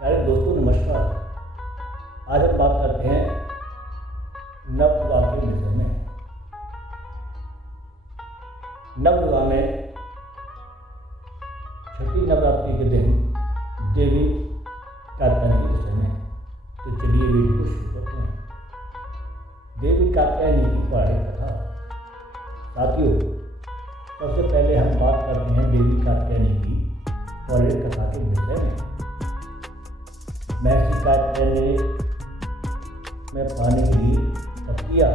प्यारे दोस्तों नमस्कार। आज हम बात करते हैं नवविवाह के विषय में। नवविवाह में छठी नवरात्रि के दिन देवी कात्यायनी के विषय में। तो चलिए वीडियो को शुरू करते हैं। देवी कात्यायनी की पौराणिक कथा। साथियों, सबसे पहले हम बात करते हैं देवी कात्यायनी की पौराणिक कथा के विषय में। महर्षि कात्यायनी में पानी के लिए तप किया,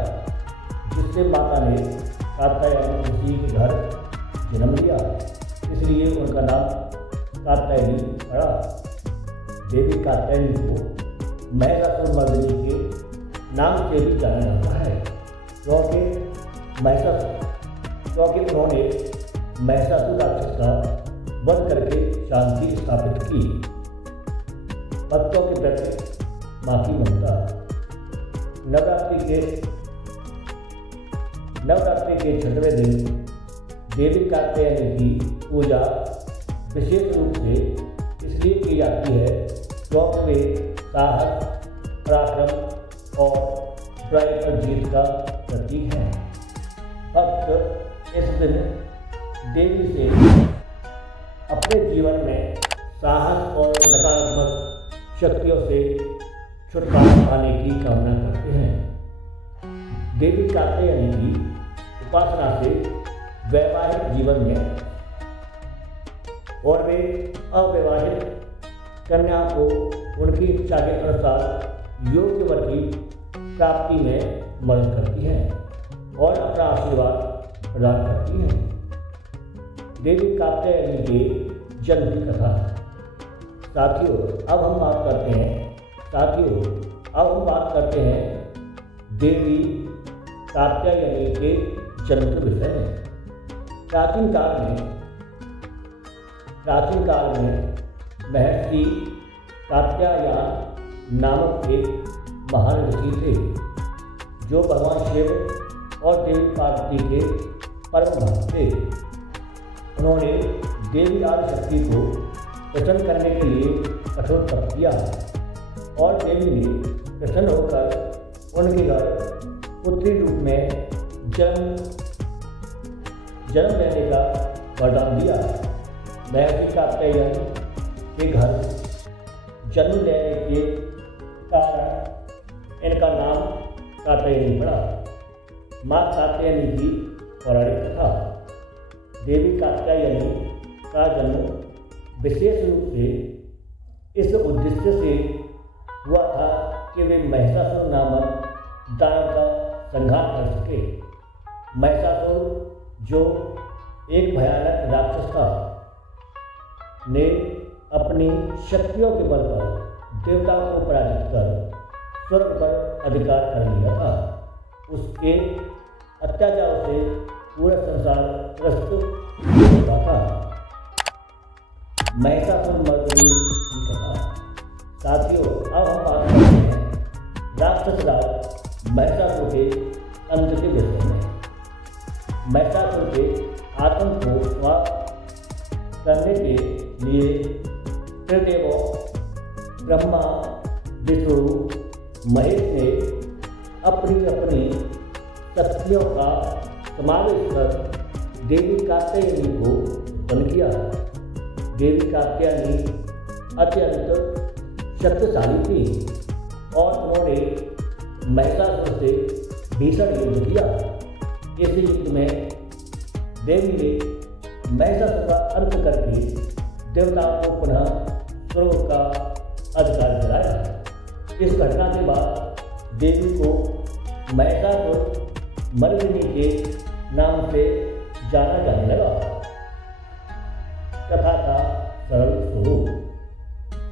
जिससे माता ने कात्यायनी ऋषि के घर जन्म लिया, इसलिए उनका नाम कात्यायनी पड़ा। देवी कात्यायनी को महिषासुरमर्दिनी के नाम से भी जाना जाता है, क्योंकि उन्होंने महिषासुर राक्षस का वध करके शांति स्थापित की। भक्तों के प्रति माँ की ममता। नवरात्रि के 6वें दिन देवी कात्यायनी की पूजा विशेष रूप से इसलिए की जाती है क्योंकि वे साहस, पराक्रम और बुराई पर जीत का प्रतीक हैं। भक्त इस दिन देवी से अपने जीवन में साहस और नकारात्मक शक्तियों से छुटकारा पाने की कामना करते हैं। देवी कात्यायनी की उपासना से वैवाहिक जीवन में और वे अविवाहित कन्या को उनकी इच्छा के अनुसार योग्य वर की प्राप्ति में मदद करती हैं और अपना आशीर्वाद प्रदान करती हैं। देवी कात्यायनी के जन्म की कथा। साथियों, अब हम बात करते हैं देवी कात्यायनी के जन्म के विषय में। प्राचीन काल में महर्षि कात्यायन नामक एक महान ऋषि थे, जो भगवान शिव और देवी पार्वती के परम भक्त थे। उन्होंने देवी आदिशक्ति को प्रसन्न करने के लिए कठोर तप किया और देवी ने प्रसन्न होकर उनके घर पुत्री रूप में जन्म लेने का वरदान दिया। महर्षि कात्यायन के घर जन्म लेने के कारण इनका नाम कात्यायनी पड़ा। माँ कात्यायनी की पौराणिक कथा। देवी कात्यायनी का जन्म विशेष रूप से इस उद्देश्य से हुआ था कि वे महिषासुर नामक दानव का संहार कर सके। महिषासुर, जो एक भयानक राक्षस था, ने अपनी शक्तियों के बल पर देवताओं को पराजित कर स्वर्ग पर अधिकार कर लिया था। उसके अत्याचारों से पूरा संसार त्रस्त हो चुका था। महिषासुरमर्दिनी की कथा। साथियों, अब हम बात करते हैं राक्षस राज महिषासुर के अंत के विषय में। महिषासुर के आतंक को समाप्त करने के लिए त्रिदेवों ब्रह्मा, विष्णु, महेश ने अपनी अपनी शक्तियों का समावेश कर देवी कात्यायनी को उत्पन्न किया। देवी कात्यायनी अत्यंत शक्तिशाली थी और उन्होंने महिषासुर से भीषण युद्ध किया। इस युद्ध में देवी ने महिषासुर का अंत करके देवताओं को पुनः स्वर्ग का अधिकार दिलाया। इस घटना के बाद देवी को महिषासुर मर्दिनी के नाम से जाना जाने लगा। कथा का सरल स्वरूप।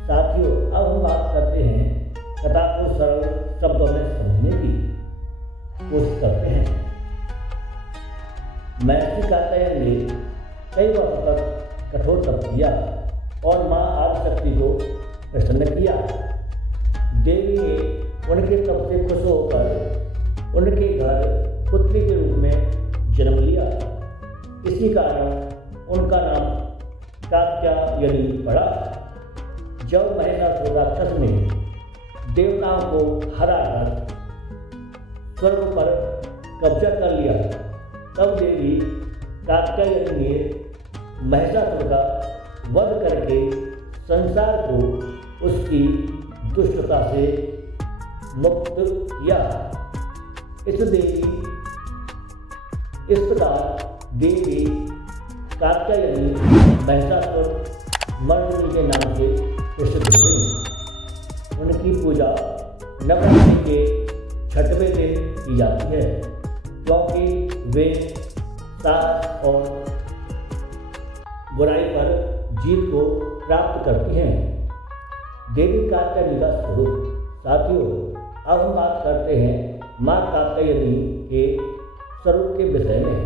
साथियों, अब हम बात करते हैं कथा को सरल शब्दों में समझने की कोशिश करते हैं। महर्षि कात्यायन ने कई वर्षों तक कठोर तप किया और माँ आदिशक्ति को प्रसन्न किया। देवी ने उनके तप से खुश होकर उनके घर पुत्री के रूप में जन्म लिया। इसी कारण उनका नाम कात्यायनी पड़ा। जब महिषासुर राक्षस ने देवताओं को हराकर स्वर्ग पर कब्जा कर लिया, तब देवी कात्यायनी ने महिषासुर का वध करके संसार को उसकी दुष्टता से मुक्त किया। इस प्रकार देवी कात्यायनी महिषासुर मर्दिनी के नाम से प्रसिद्ध हुई। उनकी पूजा नवरात्रि के 6वें दिन की जाती है, क्योंकि वे साहस और बुराई पर जीत को प्राप्त करती हैं। देवी कात्यायनी का स्वरूप। साथियों, अब हम बात करते हैं माँ कात्यायनी के स्वरूप के विषय में।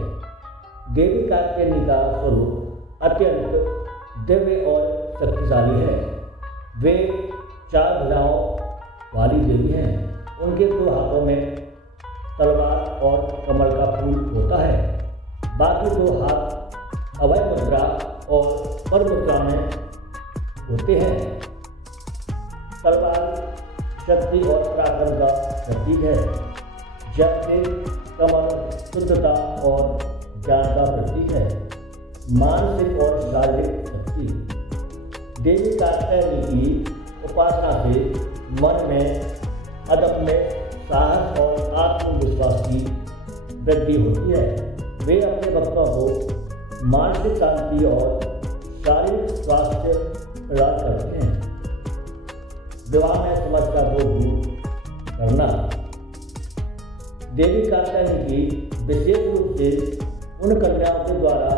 देवी कात्यायनी का स्वरूप अत्यंत दिव्य और शक्तिशाली है। वे 4 भुजाओं वाली देवी हैं। उनके 2 हाथों में तलवार और कमल का फूल होता है। बाकी 2 हाथ अभय मुद्रा और पर मुद्रा में होते हैं। तलवार शक्ति और पराक्रम का प्रतीक है, जबकि कमल शुद्धता और ज्ञान का प्रतीक है, मानसिक और शारीरिक शक्ति। देवी कात्यायनी की उपासना से मन में अदम्य साहस और आत्मविश्वास की वृद्धि होती है। वे अपने भक्तों को मानसिक शांति और शारीरिक स्वास्थ्य प्रदान करते हैं। विवाह में समस्या को दूर करना। देवी कात्यायनी की विशेष रूप से उन कन्याओं के द्वारा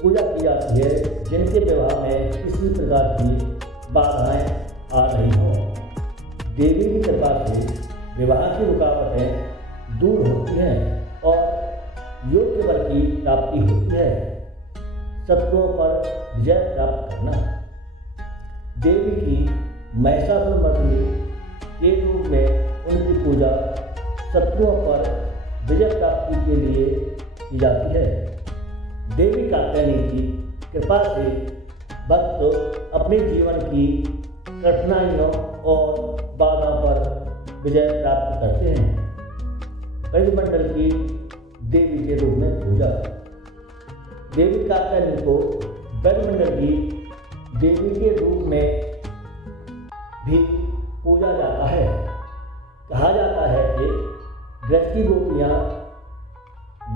पूजा की जाती है जिनके विवाह में किसी प्रकार की बाधाएं आ रही हों। देवी की कृपा से विवाह की रुकावटें दूर होती हैं और योग्य वर की प्राप्ति होती है। शत्रुओं पर विजय प्राप्त करना। देवी की महिषासुर मर्दिनी के रूप में उनकी पूजा शत्रुओं पर विजय प्राप्ति के लिए की जाती है। देवी कात्यायनी की कृपा से भक्त अपने जीवन की कठिनाइयों और बाधा पर विजय प्राप्त करते हैं। ब्रजमंडल की देवी के रूप में पूजा। देवी कात्यायनी को ब्रजमंडल की देवी के रूप में भी पूजा जाता है। कहा जाता है कि ब्रज की गोपियाँ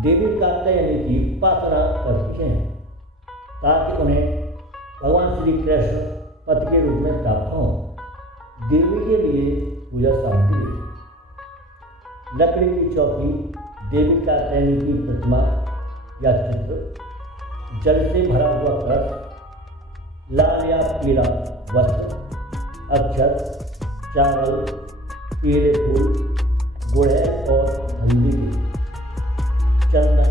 देवी कात्यायनी की उपासना करती हैं ताकि उन्हें भगवान श्री कृष्ण पति के रूप में प्राप्त हों। देवी के लिए पूजा सामग्री। लकड़ी की चौकी, देवी कात्यायनी की प्रतिमा या चित्र, जल से भरा हुआ कलश, लाल या पीला वस्त्र, अक्षर, चावल, पीले फूल, गुड़हल और हल्दी, चंदन,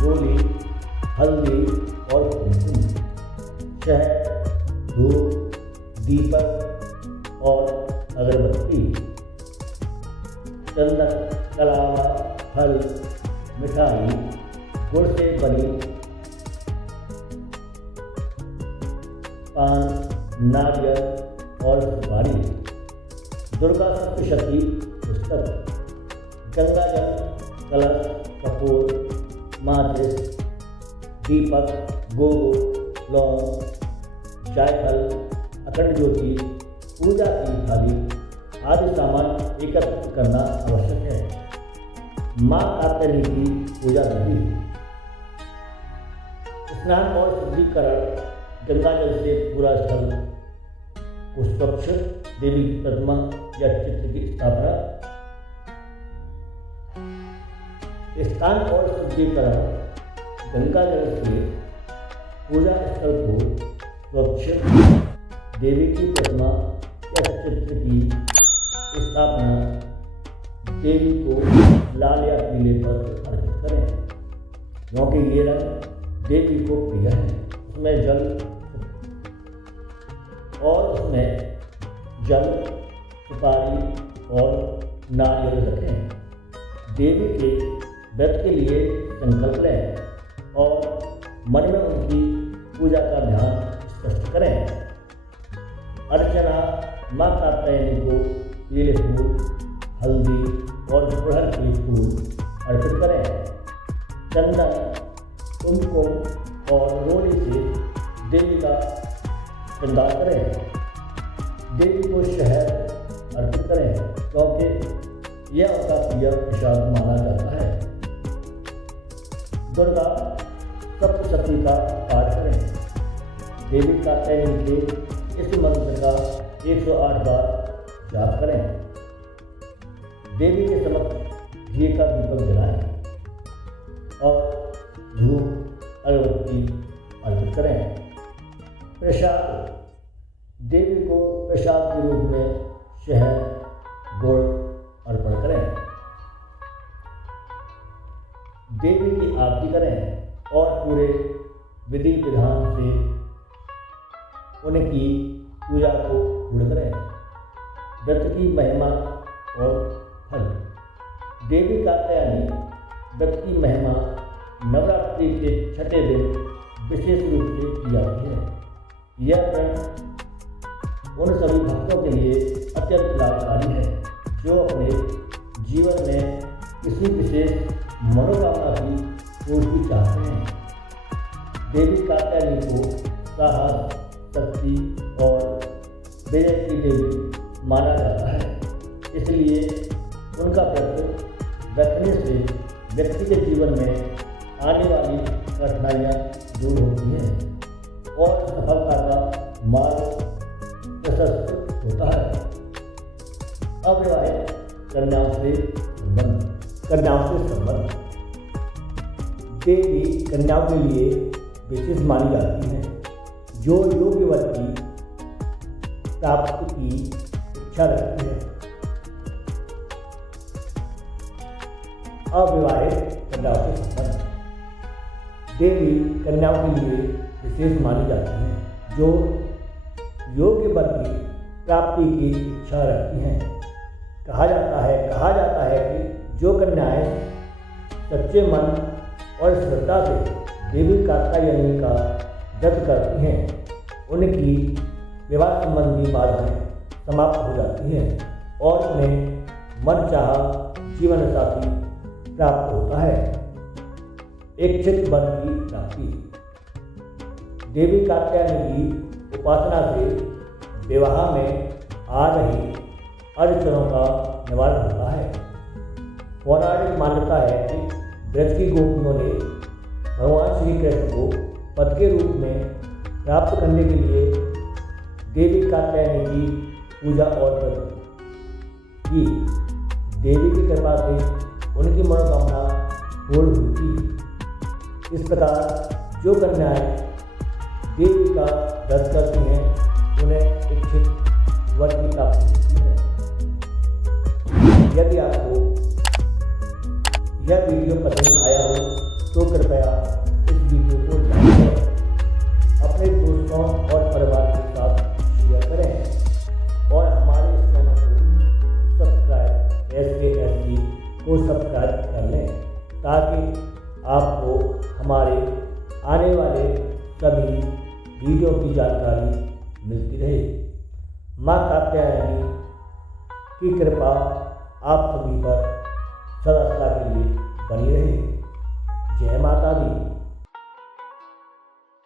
रोली, हल्दी और कुमकुम, शहद, धूप, दीपक और अगरबत्ती, चंदन, कलावा, फल, मिठाई, गुड़ से बनी पान, नारियल और सुपारी, दुर्गा सप्तशती पुस्तक, गंगा जल, कलश, कपूर, माचिस, दीपक, गोबर, लौंग, जायफल, अखंड ज्योति, पूजा की थाली आदि सामान एकत्र करना आवश्यक है। माँ कात्यायनी की पूजा विधि। स्नान और शुद्धिकरण। गंगा जल से पूरा स्थल को स्वच्छ, देवी की प्रतिमा या चित्र की स्थापना। स्नान और शुद्धिकरण। गंगा जल से पूजा स्थल को स्वच्छ, देवी की प्रतिमा या चित्र की स्थापना, देवी को लाल या पीले पर अर्पित करें, क्योंकि ये रंग देवी को प्रिय है। उसमें जल, सुपारी और नारियल रखें। देवी के व्रत के लिए संकल्प लें और मन में उनकी पूजा का ध्यान स्पष्ट करें। अर्चना माँ कात्यायनी को पीले फूल, हल्दी और गुड़हल के फूल अर्पित करें। चंदन, कुमकुम और रोली से देवी का श्रृंगार करें। देवी को शहद अर्पित करें क्योंकि यह उनका प्रिय प्रसाद माना जाता है। दुर्गा सप्तशती का पाठ करें। देवी कात्यायनी के इस मंत्र का 108 बार जाप करें। देवी के समक्ष घी का दीपक जलाएं और धूप अगरबत्ती अर्पित करें। प्रसाद, देवी को प्रसाद के रूप में शहद, गुड़ अर्पण करें। देवी की आरती करें और पूरे विधि विधान से उनकी पूजा को पूर्ण करें। व्रत की महिमा और फल, देवी कात्यायनी व्रत की महिमा नवरात्रि के छठे दिन विशेष रूप से की जाती है। यह व्रत उन सभी भक्तों के लिए अत्यंत लाभकारी है जो अपने जीवन में किसी विशेष मनोकामना की पूर्ति चाहते हैं। देवी कात्यायनी को साहस, शक्ति और विजय की देवी माना जाता है, इसलिए उनका व्रत रखने से व्यक्ति के जीवन में आने वाली कठिनाइयाँ दूर होती हैं और सफलता का मार्ग प्रशस्त होता है। अविवाहित कन्याओं से संबंध, देवी कन्याओं के लिए विशेष मानी जाती है जो योग्य वर की प्राप्ति की इच्छा रखती है। अविवाहित कन्याओं से संबंध, देवी कन्याओं के लिए विशेष मानी जाती है जो योग्य वर की प्राप्ति की इच्छा रखती हैं। कहा जाता है कि जो कन्याएं सच्चे मन और श्रद्धा से देवी कात्यायनी का व्रत करती हैं उनकी विवाह संबंधी बाधाएं समाप्त हो जाती हैं और उन्हें मनचाहा जीवन साथी प्राप्त होता है। इच्छित वर की प्राप्ति, देवी कात्यायनी की उपासना से विवाह में आ रही अड़चनों का निवारण होता है। पौराणिक मान्यता है कि ब्रज की गोपियों ने भगवान श्री कृष्ण को पद के रूप में प्राप्त करने के लिए देवी कात्यायनी की पूजा और व्रत की। देवी की कृपा से उनकी मनोकामना पूर्ण हुई थी। इस प्रकार जो कन्याएं देवी का व्रत करती हैं उन्हें इच्छित वर की प्राप्ति होती है। यदि आपको यह वीडियो पसंद आया हो तो कृपया इस वीडियो को लाइक करें, अपने दोस्तों और परिवार के साथ शेयर करें और हमारे इस चैनल को सब्सक्राइब कर लें ताकि आपको हमारे आने वाले सभी वीडियो की जानकारी मिलती रहे। माँ कात्यायनी की कृपा आप सभी पर सदा के लिए बनी रहे। जय माता दी।